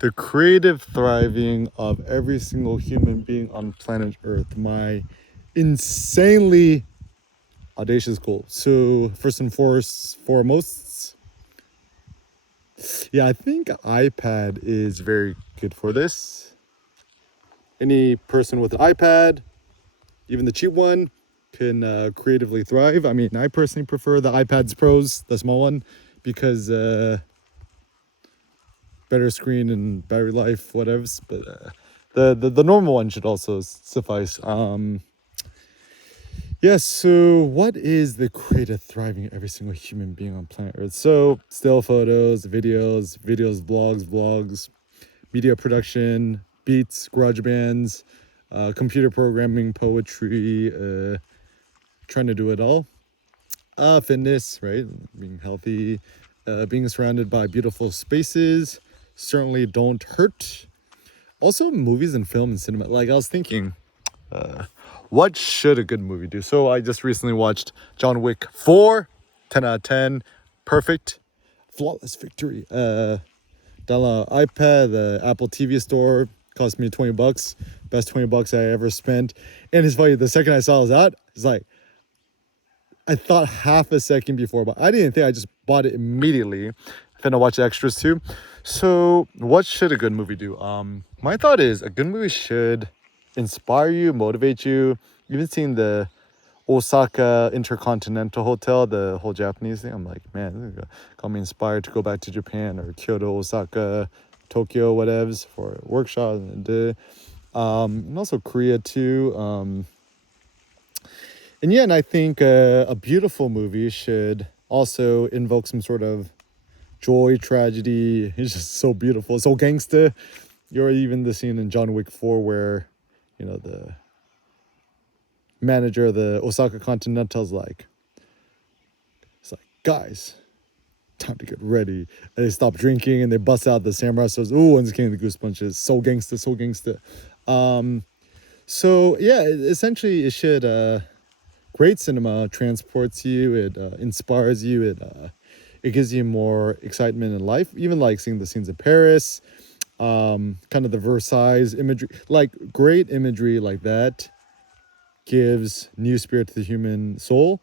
The creative thriving of every single human being on planet Earth. My insanely audacious goal. So first and foremost, yeah, I think iPad is very good for this. Any person with an iPad, even the cheap one, can creatively thrive. I mean, I personally prefer the iPads Pros, the small one, because better screen and battery life, whatevs. But the normal one should also suffice. Yes. So, what is the creative thriving of every single human being on planet Earth? So, still photos, videos, vlogs, media production, beats, garage bands, computer programming, poetry, trying to do it all. Fitness, right? Being healthy, being surrounded by beautiful spaces, certainly don't hurt. Also, movies and film and cinema. Like, I was thinking, what should a good movie do? So, I just recently watched John Wick 4, 10 out of 10, perfect, flawless victory. Download iPad, the Apple TV store, cost me $20, best $20 I ever spent. And it's funny, the second I saw it was out, it's like, I thought half a second before, but I didn't think. I just bought it immediately. Finna watch the extras too. So, what should a good movie do? My thought is a good movie should inspire you, motivate you. Even seeing the Osaka Intercontinental Hotel, the whole Japanese thing, I'm like, man, this got me inspired to go back to Japan or Kyoto, Osaka, Tokyo, whatevs for workshops and also Korea too. And yeah, and I think a beautiful movie should also invoke some sort of joy, tragedy. It's just so beautiful, so gangsta. You're even the scene in John Wick 4 where, the manager of the Osaka Continental's like, it's like, guys, time to get ready. And they stop drinking and they bust out the samurai swords. Ooh, one's getting the goosepunches. So gangsta, so gangsta. So yeah, essentially it should great cinema transports you, it inspires you, it gives you more excitement in life, even like seeing the scenes in Paris, kind of the Versailles imagery, like great imagery like that gives new spirit to the human soul.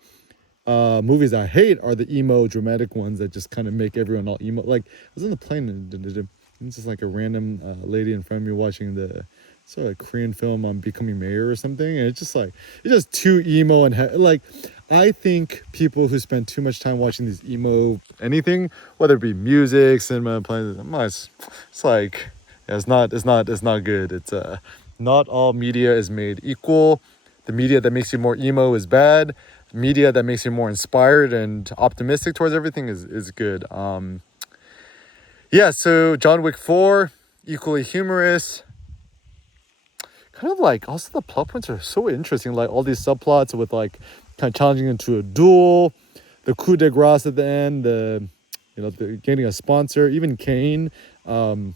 Movies I hate are the emo dramatic ones that just kind of make everyone all emo. Like, I was on the plane and it's just like a random lady in front of me watching the sort of Korean film on becoming mayor or something, and it's just too emo and like, I think people who spend too much time watching these emo anything, whether it be music, cinema, playing, it's like, yeah, it's not good. It's not all media is made equal. The media that makes you more emo is bad. Media that makes you more inspired and optimistic towards everything is good. Yeah, so John Wick 4, equally humorous. Kind of like, also the plot points are so interesting. Like all these subplots with like kind of challenging into a duel, the coup de grace at the end, the getting a sponsor, even Kane, the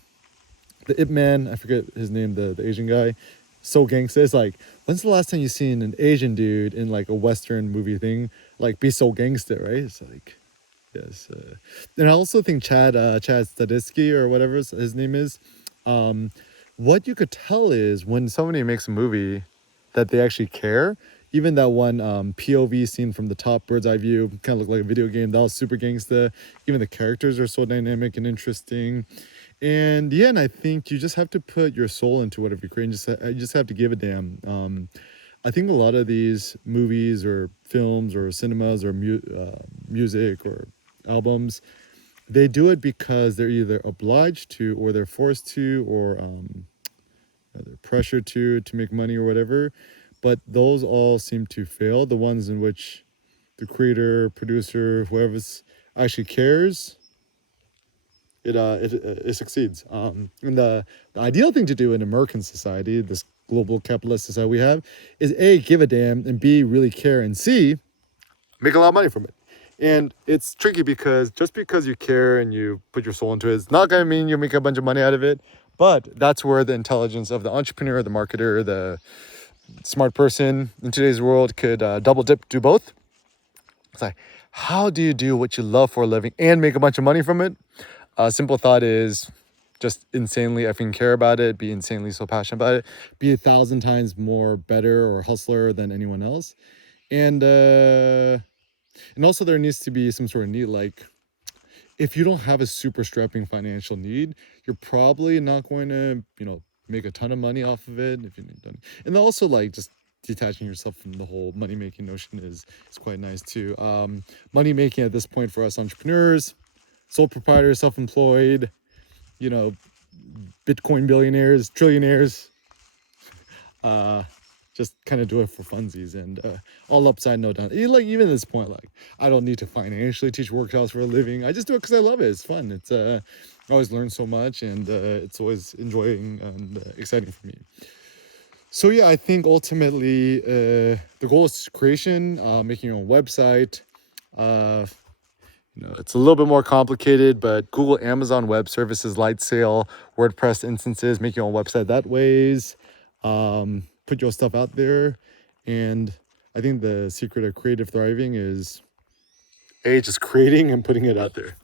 Ip Man, I forget his name, the Asian guy, so gangsta. It's like, when's the last time you seen an Asian dude in like a Western movie thing like be so gangsta, right? It's like, yes. And I also think Chad Stadisky or whatever his name is, what you could tell is when somebody makes a movie that they actually care. Even that one POV scene from the top, bird's eye view, kind of looked like a video game. That was super gangsta. Even the characters are so dynamic and interesting. And yeah, and I think you just have to put your soul into whatever you create. You just have to give a damn. I think a lot of these movies or films or cinemas or music or albums, they do it because they're either obliged to or they're forced to or they're pressured to make money or whatever. But those all seem to fail. The ones in which the creator, producer, whoever's actually cares, it succeeds. And the ideal thing to do in American society, this global capitalist society we have, is A, give a damn, and B, really care, and C, make a lot of money from it. And it's tricky because just because you care and you put your soul into it, it's not going to mean you make a bunch of money out of it. But that's where the intelligence of the entrepreneur, the marketer, the smart person in today's world could double dip, do both. It's like, how do you do what you love for a living and make a bunch of money from it? Simple thought is just insanely effing care about it, be insanely so passionate about it, be 1,000 times more better or hustler than anyone else. And also there needs to be some sort of need, like if you don't have a super strapping financial need, you're probably not going to, make a ton of money off of it if you don't. And also like just detaching yourself from the whole money making notion is quite nice too. Money making at this point for us entrepreneurs, sole proprietors, self-employed, you know, Bitcoin billionaires, trillionaires, uh, just kind of do it for funsies and all upside no down. Like even at this point, like I don't need to financially teach workshops for a living. I just do it because I love it. It's fun. It's I always learn so much, and it's always enjoying and exciting for me. So yeah, I think ultimately the goal is creation, making your own website. Uh, it's a little bit more complicated, but Google, Amazon Web Services, Lightsail, WordPress instances, make your own website that ways. Put your stuff out there. And I think the secret of creative thriving is just creating and putting it out there.